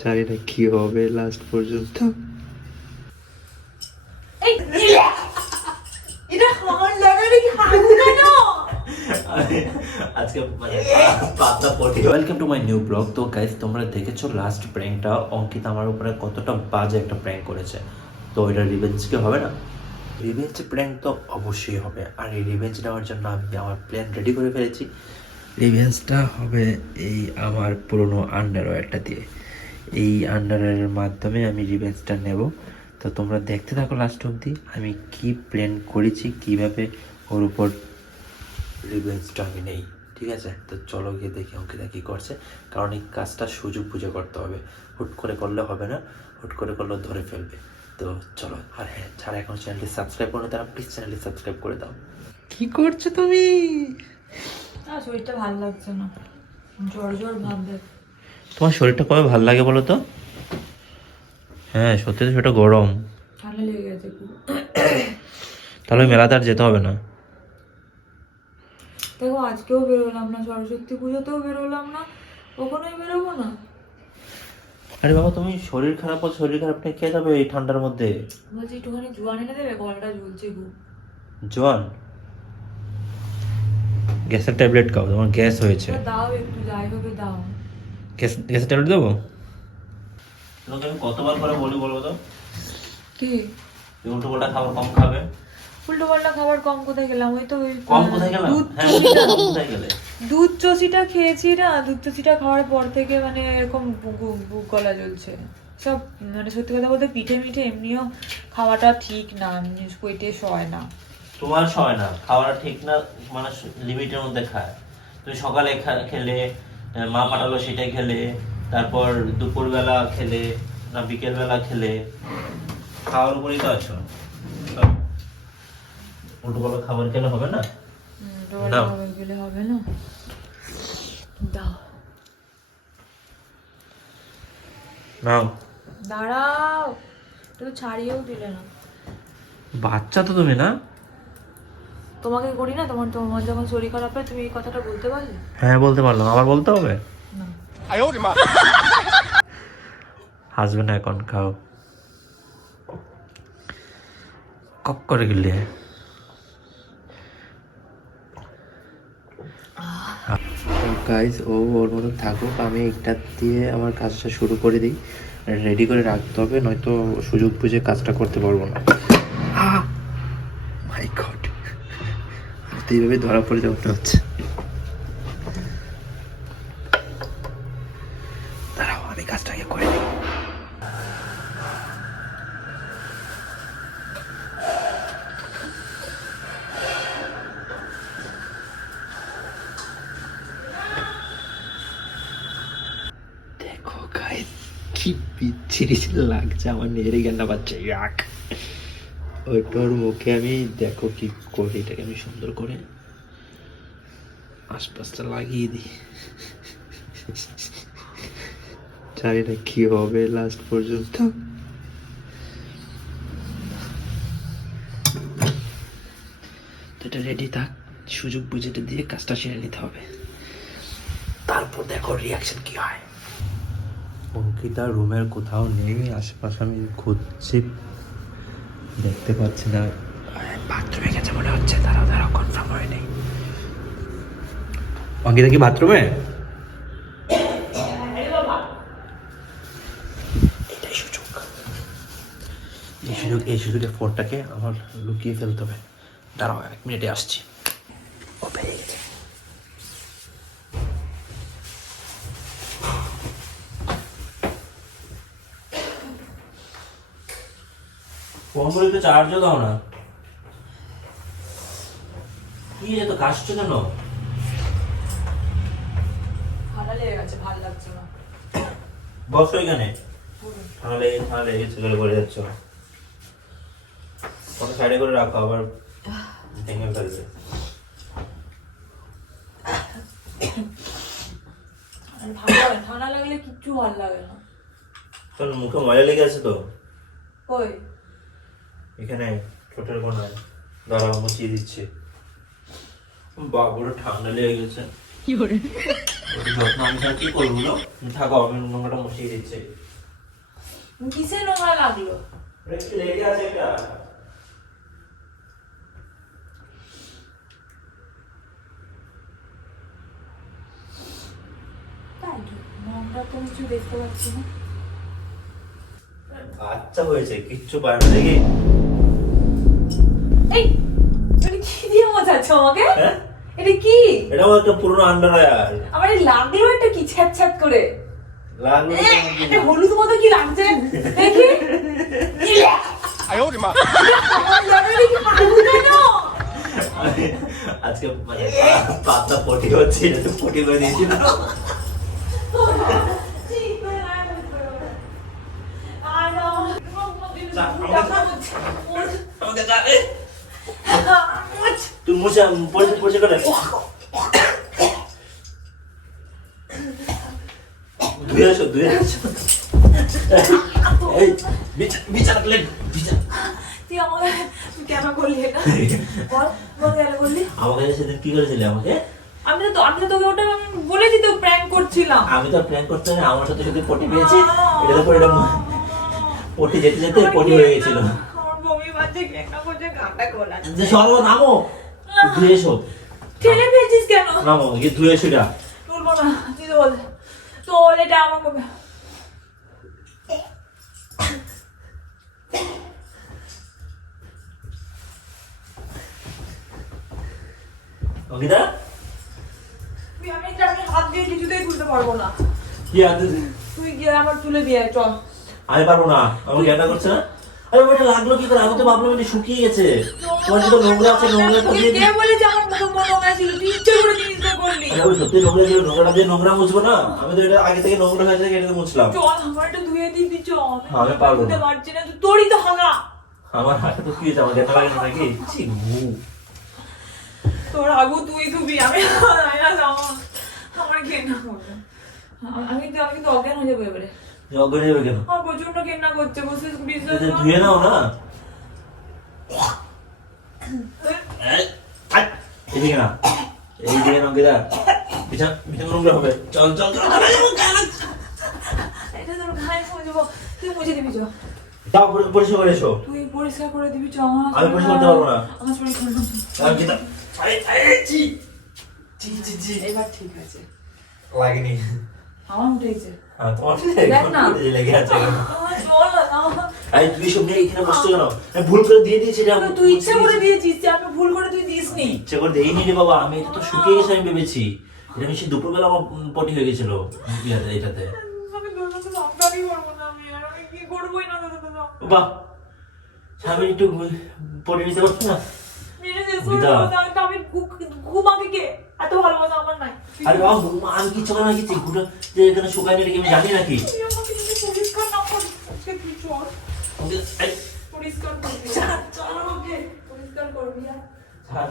জানি না কি হবে লাস্ট পর্যন্ত। আজকে মানে পাতলা পড়ে। Welcome to my new blog. তো গাইস, তোমরা দেখেছো লাস্ট প্র্যাঙ্কটা অঙ্কিত আমার উপরে কতটা বাজে একটা প্র্যাঙ্ক করেছে। তো এটা রিভেঞ্জ কি হবে না? রিভেঞ্জ প্র্যাঙ্ক তো অবশ্যই হবে। আর এই রিভেঞ্জ নেওয়ার জন্য আমি আমার প্ল্যান রেডি করে ফেলেছি। রিভেঞ্জটা হবে এই আমার পুরনো আন্ডারওয়্যারটা দিয়ে। এই আন্ডারওয়্যারের মাধ্যমে আমি রিভেঞ্জটা নেব। তো তোমরা দেখতে থাকো লাস্ট অবধি আমি কি প্ল্যান করেছি, কিভাবে ওর উপর রিভেঞ্জটা আমি নেই। ঠিক আছে, তো চলো গিয়ে দেখি অঙ্কিতা কী করছে। কারণ এই কাজটা সুযোগ বুঝে করতে হবে, হুট করে করলে হবে না, হুট করে করলে ধরে ফেলবে। তো চলো। আর হ্যাঁ, যারা এখন চ্যানেলটি সাবস্ক্রাইব করে তারা প্লিজ চ্যানেলটি সাবস্ক্রাইব করে দাও। কি করছো তুমি? শরীরটা ভালো লাগছে না, জ্বর জ্বর ভাব দেখ। তোমার শরীরটা কবে ভালো লাগে বলো তো? হ্যাঁ সত্যি তো, সেটা গরম। ঠান্ডা লেগে গেছে খুব। তাহলে মেলাতে আর যেতে হবে না। দেখো আজকেও বেরোলাম না, সরস্বতী পুজোতেও বেরোলাম না, কখনোই বেরোবো না। আরে বাবা, তুমি শরীর খারাপ আর শরীর খারাপ নিয়ে কে যাবে এই ঠান্ডার মধ্যে? বলছি একটুখানি জোয়ান এনে দেবে, গলাটা ঝুলছে খুব। জোয়ান? গ্যাসের ট্যাবলেট খাও, তোমার গ্যাস হয়েছে। দাও একটু, যাই হবে দাও। গ্যাসের ট্যাবলেট দেবো? তোমাকে আমি কতবার করে বলি বলবো তো, কি উল্টো পাল্টা খাবার কম খাবে। উল্টো পাল্টা খাবার কম কোথায় গেলাম? ওই তো ওই কম কোথায় গেলাম? দুধ হ্যাঁ, চষিটা, কম কোথায় গেলে? দুধ চষিটা খেয়েছি না, দুধ চষিটা খাওয়ার পর থেকে মানে এরকম বুক গলা জ্বলছে সব। মানে সত্যি কথা বলতে পিঠে মিঠে এমনিও খাওয়াটা ঠিক না, এমনি পেটে সয় না। তোমার সময় না, খাওয়াটা ঠিক না, মানে লিমিটের মধ্যে খায়। তুমি সকালে খেলে, মা পাঠালো সেটাই খেলে, তারপর দুপুরবেলা খেলে, না বিকেলবেলা খেলে, খাওয়ার উপরেই তো আছো। উল্টো পাল্টা খাবার খেলে হবে না। দাও। খাবার গেলে হবে না, দাও নাও। দাঁড়াও, তুমি ছাড়িয়েও দিলে না। বাচ্চা তো তুমি না? তোমাকে করি না, তোমার যখন শরীর খারাপ হয় তুমি এই কথাটা বলতে পারলে? হ্যাঁ বলতে পারলাম, আবার বলতে হবে? না। হাসবে না এখন, খাও। কক করে গেলে গাইজ, ও ওর মতো থাকুক, আমি একটা দিয়ে আমার কাজটা শুরু করে দিই। রেডি করে রাখতে হবে, নয়তো সুযোগ বুঝে কাজটা করতে পারবো না। মাই গড, আমি তো এইভাবে ধরা পড়ে যাবো মনে হচ্ছে। দাঁড়াও, আমি কাজটা আগে করে দিই। দেখো গাইস, কি বিচ্ছিরি লাগছে আমার, নিজেরই জ্ঞান পাচ্ছে। ওইটার মুখে আমি দেখো কি করি, এটাকে আমি সুন্দর করে আশপাশটা লাগিয়ে দিই। জানি না কি হবে লাস্ট পর্যন্ত। তো এটা রেডি থাক, সুযোগ বুঝে এটা দিয়ে কাজটা সেরে নিতে হবে। তারপর দেখো রিয়াকশন কি হয়। অঙ্কিতা রুমের কোথাও নেই, আশেপাশে আমি খুঁজছি, দেখতে পাচ্ছি না। বাথরুমে গেছে মনে হচ্ছে, দাঁড়াও দাঁড়াও, কনফার্ম হয় নাই। অঙ্কিতা কি বাথরুমে? এটাই সুযোগ, এই সুযোগে ফোনটাকে আমার লুকিয়ে ফেলতে হবে। দাঁড়াও 1 মিনিটে আসছি। ও পেয়ে গেছে। ফোন করে একটু চার্জও দাও না। কি এত কাশছো কেন? ঠান্ডা লেগে গেছে, ভালো লাগছে না। বসো এখানে। ঠান্ডা লেগেছে করে করে যাচ্ছ। ফোন সাইডে করে রাখো, আবার ভেঙে ফেলবে। ভালো লাগে, ঠান্ডা লাগলে কিচ্ছু ভালো লাগে না। তোর মুখে মজা লেগে আছে তো? কই? এখানে ঠোঁটের কোনায়। দাঁড়াও, মুছিয়ে দিচ্ছি। বাবুর ঠান্ডা লেগে গেছে। কি করে যত্ন আমি কি করবো? থাকো, আমি নোংরাটা মুছিয়ে দিচ্ছি। কিসে নোংরা লাগলো? একটু লেগে আছে এটা। তাই তো, নোংরা তো কিছু দেখতে পাচ্ছি না। বাচ্চা হয়েছে, কিচ্ছু পারে না দেখি। এই, তুমি কি দিয়ে মোছাচ্ছ আমাকে? হ্যাঁ? এটা কি? এটাও একটা পুরনো আন্ডারওয়্যার। আমার এই লাগলো এটা কি ছ্যাঁত ছ্যাঁত করে? লাগলো তো এটা হলুদ মতো কি লাগছে? দেখি। আমার জামাইটা কি পাগল কেন? আজকে মানে পাতলা পটি হচ্ছে, এটা তো পটি করে দিয়েছিল। আমাকে যা রে। তুই মুছে পরিষ্কার করে ধুয়ে আসো। এই বিছানা প্লেট বিছানা। তুই আমাকে কেন করলি এটা? বল, বল কেন করলি? আমাকে সেদিন কি করেছিলি আমাকে? আমি তো তোকে ওটা বলেছি তো প্র্যাঙ্ক করছিলাম। আমি তো প্ল্যান করতে না, আমার সাথে সাথে পটি পেয়েছি, এটার উপর এটা পটি যেতে যেতে পটি হয়ে গেছিল। আমার বমি বাজে, কেন করছে, গাটা গোলা। যে সর্ব নামো, ধুয়ে এসো। ঠেলে ফেলছিস কেন? নামো গিয়ে ধুয়ে এসো। এটা তুলবো না, তুই তো বল। তো বল, এটা আমার বমি। অঙ্কিতা আমি হাত দিয়ে কিছুতেই তুলতে পারবো না। কি আছে? তুই গিয়ে আমার তুলে দিয়ে আয়, চল। আমি পারবো না, আমি জ্ঞানটা করছে না। আরে ওটা লাগলো কি করে? আমি তো ভাবলাম এটা শুকিয়ে গেছে। তোমার যেটা নোংরা আছে নোংরাটা দিয়ে কে বলেছে আমার মুখে নোংরা ছিল? তুই ইচ্ছে করে জিনিসটা করলি। ওই সত্যি নোংরা ছিল, নোংরাটা দিয়ে নোংরা মুছবো না? আমি তো এটা আগে থেকে নোংরা হয়ে যায়, এটা মুছলাম। চল, আমার এটা ধুয়ে দিবি, চল। আমি পারবো না। ধুতে পারছি না, তোরই তো হাঙা। আমার হাতে তো কি হয়েছে? আমার জ্ঞানটা লাগে না নাকি? ছি, গু। তোর আগু তুই ধুবি, আমি আমার ঘেন্না করবে। আমি কিন্তু অজ্ঞান হয়ে যাবো এবারে। অজ্ঞান হয়ে যাবে কেন? আমার প্রচন্ড ঘেন্না করছে, বসে এটা ধুয়ে নাও না। এদিকে না, এইদিকে অঙ্কিতা। বিছানা নোংরা হবে। চল চল চল। এটা তোর ঘাড়ে মুছবো, তুই মুছে দিবি, চল। তাও পরিষ্কার করে এসো। তুই পরিষ্কার করে দিবি, চল। আমি পরিষ্কার করতে পারবো না। আমার শরীর খারাপ। অঙ্কিতা, ছি ছি ছি ছি। এবার ঠিক আছে, লাগেনি। আমার উঠেছে। হ্যাঁ, তোমার দেখ না। লেগে আছে। আমার চল না। আরে তুই সব নিয়ে এখানে বসছো কেন? আমি ভুল করে দিয়ে দিয়েছি এটা। তুই ইচ্ছা করে দিয়েছিস, আমি ভুল করে তুই দিসনি। ইচ্ছা করে দেইনি রে বাবা, আমি এটা তো শুকিয়ে গেছে আমি ভেবেছি। এটা নিশ্চয়ই দুপুরবেলা আমার পটি হয়ে গেছিল এটাতে। আমি তোর সাথে সংসারই করবো না, আমি কি করবোই না তোর সাথে সংসার। বাহ, স্বামী একটু পটি নিতে পারছো না? মেরে দে, বিদা। আমি ঘুমাকে কে? এত ভালোবাসা আমার নাই। আরে বাবা, আমি কিচ্ছু করে না, কিছু ঘুরে যে এখানে শুকায় নিয়ে আমি জানি নাকি। তুই আমাকে যদি পরিষ্কার না করিস, তুই চল। এই, পরিষ্কার করবি, চল আমাকে পরিষ্কার করবি, আয়। ছাড়।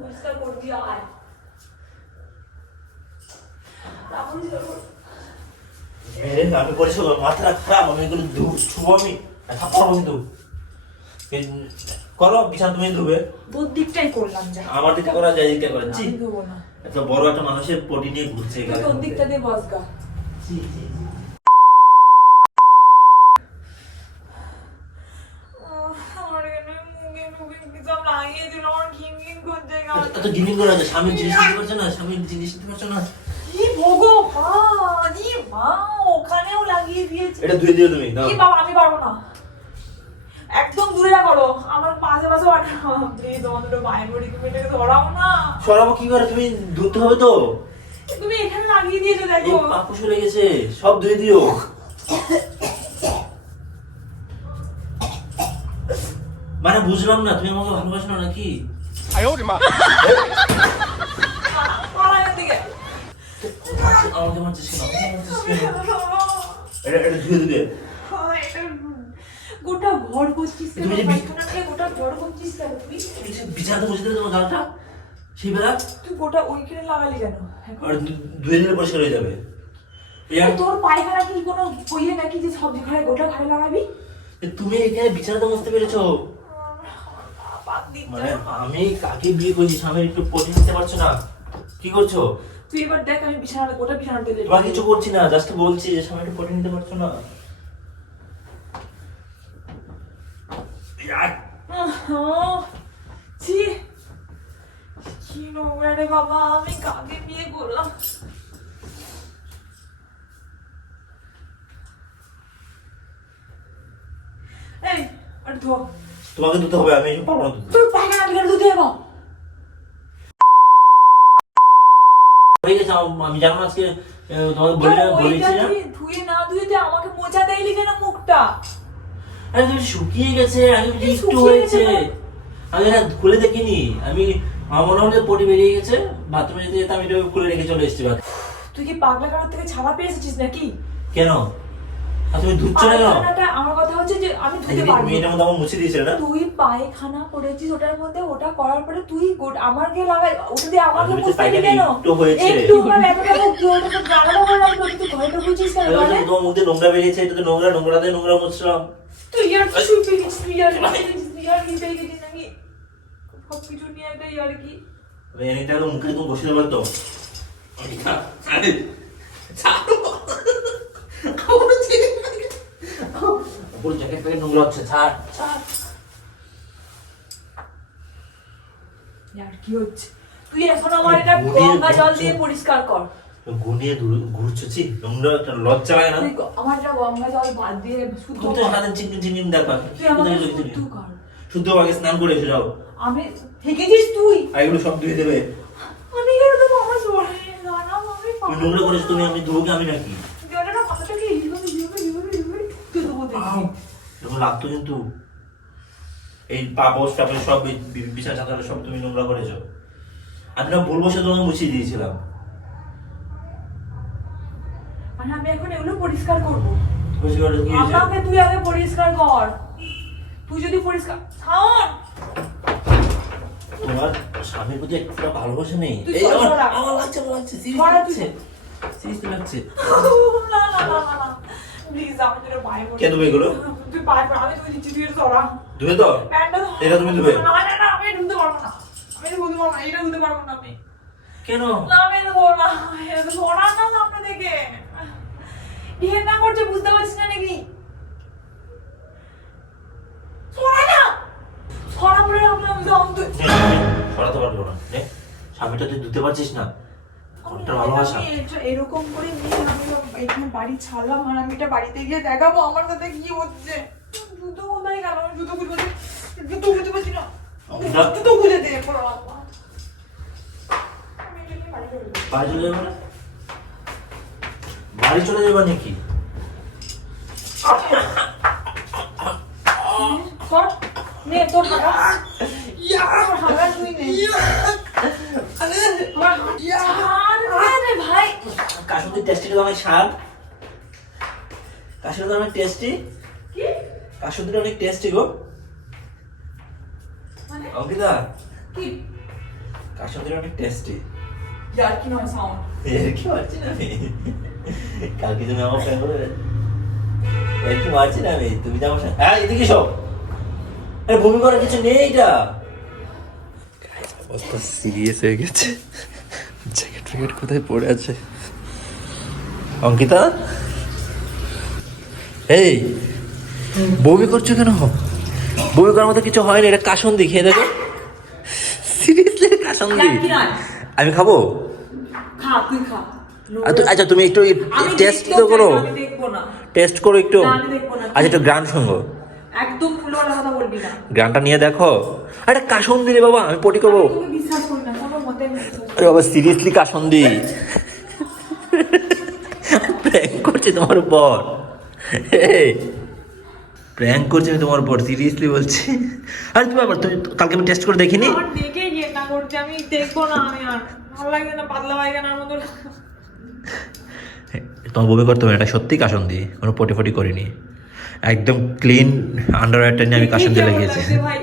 পরিষ্কার করবি, আয়। তারপরে চল। আমি পরিষ্কার করবো, মাথাটা খারাপ, আমি এগুলো ছুবো, আমি থাপ্পড় কিন্তু করো। বিছানা তুমি ধুবে, তোর দিকটাই করলাম, যা। আমার দিকটা করা যায়, দিকটা করা। জি, আমি দেবো না। এত বড় একটা মানুষের পটি নিয়ে ঘুরছে তুই এখানে। তোর দিকটা দিয়ে বস গা। জি, জি, জি। আমার এখানে মুখে সব লাগিয়ে দিল, আমার ঘিন ঘিন করছে গা। এত গিমিং করা যায়? স্বামীর জিনিস দিতে পারছো না? স্বামীর জিনিস দিতে পারছো না? কি ভগবান, ই মা, ওখানেও লাগিয়ে দিয়েছে। এটা ধুয়ে দিও তুমি, দাও। কি বাবা, আমি পারবো না। একদম দূরে না করো, আমার পাশে পাশে প্লিজ, তোমার দুটো মায়ের বড়ি, তুমি এটাকে ধরাও না। সরাবো কি করে? তুমি ধুতে হবে তো। তুমি এখানে লাগিয়ে দিয়েছো, এই দেখো। পাপ্পু সরে গেছে, সব ধুয়ে দিও। মানে বুঝলাম না, তুমি আমাকে ভালোবাসো না নাকি? পালা এখান থেকে। আমাকে মারছিস কেন? এটা ধুয়ে দিবে। এটা গোটা ঘর করছিস কেন? তুমি যে পায়খানা থেকে গোটা ঘর করছিস কেন তুই? বিছানাতে মুছে দিলে তোমার গালটা সেই বেলা, তুই গোটা ওইখানে লাগালি কেন এখন? আর ধুয়ে দিলে পরিষ্কার হয়ে যাবে। তোর পায়খানা কি কোনো বইয়ে নাকি যে সব ঘরে গোটা ঘরে লাগাবি? তুমি এখানে বিছানাতে মুছতে পেরেছো? মানে আমি কাকে বিয়ে করেছি, স্বামীর একটু পটি নিতে পারছো না? কি করছো? তুই এবার দেখ, আমি বিছানাটা গোটা বিছানা পেলে এবার কিছু করছি না, জাস্ট বলছি যে স্বামী একটু পটি নিতে পারছো না। ছি, কি নোংরা রে বাবা, আমি কাকে বিয়ে করলাম? এই আরে ধো, তোমাকে ধুতে হবে, আমি পারবো না ধুতে। তোর পায়খানা আমি কেন ধুতে যাবো? হয়ে গেছে, আমি জানো আজকে তোমাকে বলেছি না। ধুয়ে না ধুয়ে তুই আমাকে মোজা দেয়লি কেন মুখটা? আরে তুমি শুকিয়ে গেছে, আগে এই একটু শুকিয়ে হয়েছে, গেছে আমি এটা খুলে দেখিনি। আমি আমার মনে হলো যে পটি বেরিয়ে গেছে, বাথরুমে যেতে যেতে আমি এটা খুলে রেখে চলে এসেছি। তুই কি পাগলা কারোর থেকে ছাড়া পেয়েছিস নাকি? কেন? আর তুমি ধুচ্ছ না কেন? পায়খানাটা, আমার কথা হচ্ছে যে আমি ধুতে পারবো। মেয়েটার মধ্যে আমার মুছে দিয়েছিল না? তুই পায়খানা করেছিস ওটার মধ্যে, ওটা করার পরে তুই আমাকে লাগাই, ওটা দিয়ে আমাকে আমি তো মুছতে পায়খানা কেন? একটু হয়েছে। একটু মানে এতটা মুখ তুই ওটা তো আলাদা করে রাখবি, তুই ঘরে বুঝিস না আমি বলে? বলছি, তোমার মধ্যে নোংরা বেরিয়েছে, এটা তো নোংরাতে নোংরা মুছলাম। তুই ইয়ার কি শুই পেয়ে গেছিস, তুই ইয়ার কি পেয়ে গেছিস নাকি? সব কিছু নিয়ে একটা ইয়ার কি? আমি এনিটা তো মুখে তুমি বসে দেবো তো। পুরো জ্যাকেট প্যাকেট নোংরা হচ্ছে, ছাড় ছাড়। ইয়ার কি হচ্ছে? তুই এখন আমার এটা গঙ্গা জল দিয়ে পরিষ্কার কর। গুনিয়ে ঘুরছি, নোংরা একটা লজ্জা লাগে না? তুই আমার এটা গঙ্গা জল বাদ দিয়ে শুদ্ধ তুমি তো কর। সারাদিন চিনচিন চিনচিন দেখবা। তুই আমাকে শুদ্ধ কর। শুদ্ধ আগে স্নান করে এসে যাও, আমি থেকেছিস তুই? আর এগুলো সব ধুয়ে দেবে। আমি কেন দেবো? আমার জোরে দাঁড়াও, আমি তুমি নোংরা করেছো, তুমি আমি ধুবো কি? আমি নাকি জলটা মাথাটাকে এইভাবে ঢুকতে দেবো দেখি। এরকম লাগতো কিন্তু। এই পাপোশ টাপোশ সব বিছানা চাদর সব তুমি নোংরা করেছো। আমি না ভুল বসে তোমাকে মুছিয়ে দিয়েছিলাম। মানে আমি এখন এগুলো পরিষ্কার করবো? পরিষ্কার করে কি হয়েছে? আমাকে তুই আগে পরিষ্কার কর। তুই যদি পরিষ্কার ছাড়। তোমার স্বামীর প্রতি একটা ভালোবাসা নেই? তুই এই আমার সরা। আমার লাগছে, আমার লাগছে, সরা তুই। সিরিয়াসলি লাগছে। না না না না না, প্লিজ আমি তোর পায়ে পড়ি। কে দেবে এগুলো? তুই পায়ে পড়, আমি তুই দিচ্ছি, তুই এটা সরা। ধুয়ে তো প্যান্টটা ধর। এটা তুমি ধুবে? না না না, আমি এটা ধুতে পারবো না, আমি এটা ধুতে পারবো না, এটা ধুতে পারবো না আমি। কেন? না আমি এটা ধরবো না, এটা সরা না সামনে থেকে। বিয়ে না করছে বুঝতে পারছিস না নাকি? সরা না, সরা বলে রাখলাম দম তুই। সরাতে পারবো না। স্বামীটা তুই ধুতে পারছিস না? কোনটা ভালোবাসা? আমি এরকম করে নিয়ে আমি এখানে বাড়ি ছাড়লাম, আর আমি এটা বাড়িতে গিয়ে দেখাবো আমার সাথে কি হচ্ছে। জুতো কোথায় গেল? আমি জুতো খুঁজে পাচ্ছি, জুতো খুঁজে পাচ্ছি না। জুতো খুঁজে দে পড়া। আমি এটা নিয়ে বাড়ি চলে যাবো। বাড়ি চলে যাবে না? বাড়ি চলে যাবে নাকি? কর, নে তোর হাগা। তোর হাগা তুই নে। আরে ভাই, কাশুন্দির টেস্টি তো অনেক স্বাদ। কাশুন্দির অনেক টেস্টি। কি কাশুন্দির অনেক টেস্টি গো। মানে অঙ্কিতা, কি? কাশুন্দির অনেক টেস্টি। ইয়ার কি নয় সাউন্ড। এর কি মারছি না আমি? কালকে তুমি আমার ফ্রেন্ড বলে এর কি মারছি না আমি? তুমি তো আমার সাথে হ্যাঁ এদিকে সব ভূমি করার কিছু নেই। এটা অবস্থা সিরিয়াস হয়ে গেছে। জ্যাকেট ফ্যাকেট কোথায় পড়ে আছে? অঙ্কিতা, এই বমি করছো কেন? বমি করার মতো কিছু হয়নি, এটা কাসুন্দি, খেয়ে দেখো। সিরিয়াসলি কাসুন্দি? ইয়ার কি নয়? আমি খাবো? খা, তুই খা। আচ্ছা তুমি একটু আমি টেস্ট দেখতেও তো করো, চাই না, আমি দেখবো না। টেস্ট করো একটু। না, আমি দেখবো না। আচ্ছা একটু গ্রান সঙ্গ, একদম ফুলওয়ালা কথা বলবি না। গ্রানটা নিয়ে দেখো। আরে কাসুন্দি রে বাবা, আমি পটি করবো। আমি তোকে বিশ্বাস করি না, কোনো মতে আমি বিশ্বাস করি না। আরে বাবা সিরিয়াসলি কাসুন্দি। প্র্যাঙ্ক করছে তোমার উপর, প্র্যাঙ্ক করছে আমি তোমার উপর, সিরিয়াসলি বলছি। আরে তুমি আবার তুমি কালকে আমি টেস্ট করে দেখিনি? আমার দেখেই ঘেন্না করছে, আমি দেখবো না। আমি আর ভালো লাগছে না, পাতলা পায়খানার মতো। তোমার বমি করতে হবে, এটা সত্যি কাসুন্দি, কোনো পটি ফটি করিনি। একদম ক্লিন আন্ডারওয়্যারটা নিয়ে আমি কাসুন্দি কেমন লাগিয়েছি। লাগছে ভাই?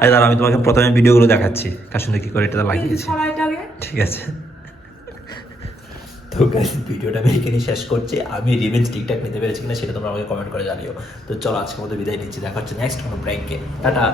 আরে দাঁড়া, আমি তোমাকে প্রথমে ভিডিওগুলো দেখাচ্ছি কাসুন্দি কি করে এটা লাগিয়েছি। ছড়াইটাকে ঠিক আছে, তো গাইস ভিডিওটা আমি এখানে শেষ করছি। আমি রিভেঞ্জ ঠিকঠাক নিতে পেরেছি কিনা সেটা তোমরা আমাকে কমেন্ট করে জানিও। তো চলো আজকের মতো বিদায় নিচ্ছি, দেখা হচ্ছে নেক্সট কোনো প্র্যাঙ্কে। টাটা।